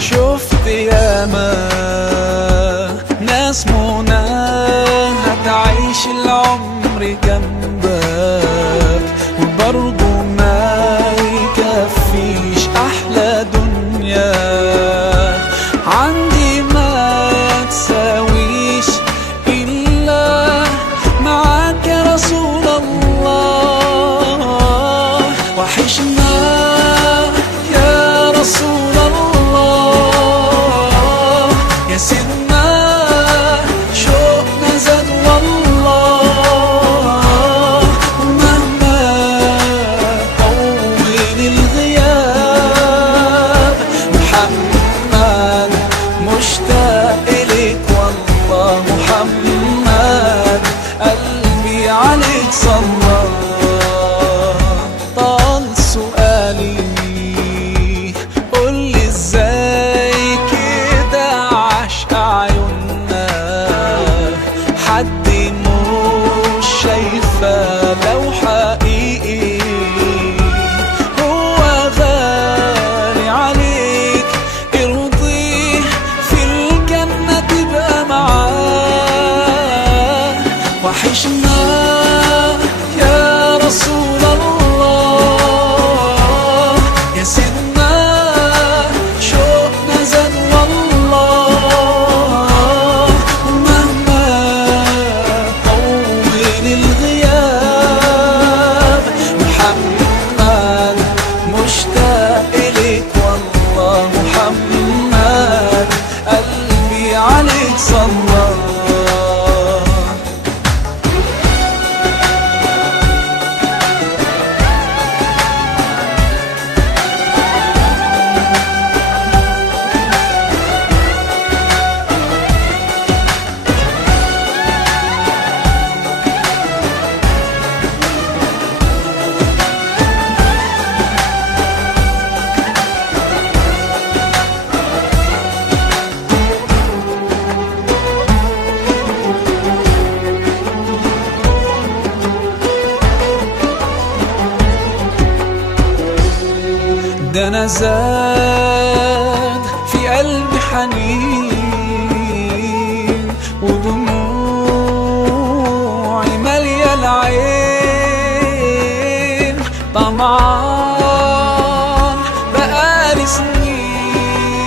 شفت ياما ناس منى هتعيش العمر جنبك وبرضه ما يكفيش احلى دنيا عندي ما تساويش الا معاك يا رسول الله. وحشنا يا رسول الله يا سيدنا، شوقنا زاد والله. ومهما طول الغياب محمد مشتاق إليك والله. محمد قلبي عليك صلى. طال سؤالي قولي ازاي كده عشق عيوننا حد مش شايفه لو حقيقي هو غالي عليك ارضيه في الجنة تبقى معاه. وحشنا يا رسول الله يا سيدنا، شوقنا زاد والله. ومهما طول الغياب محمد مشتاق إليك والله. محمد قلبي عليك صلى. ده أنا زاد في قلبي حنين ودموعي مالية العين. طمعان بقالي سنين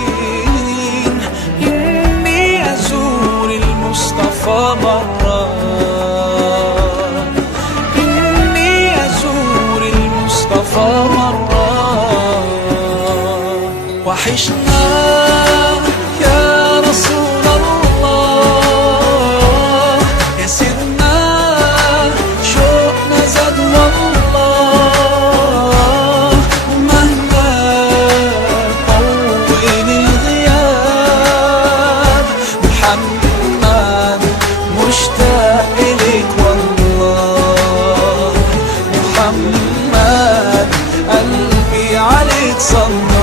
إني أزور المصطفى مرة، إني أزور المصطفى مرة. وحشنا يا رسول الله يا سيدنا، شوقنا زاد والله. ومهما طول الغياب محمد مشتاق إليك والله. محمد قلبي عليك صلى.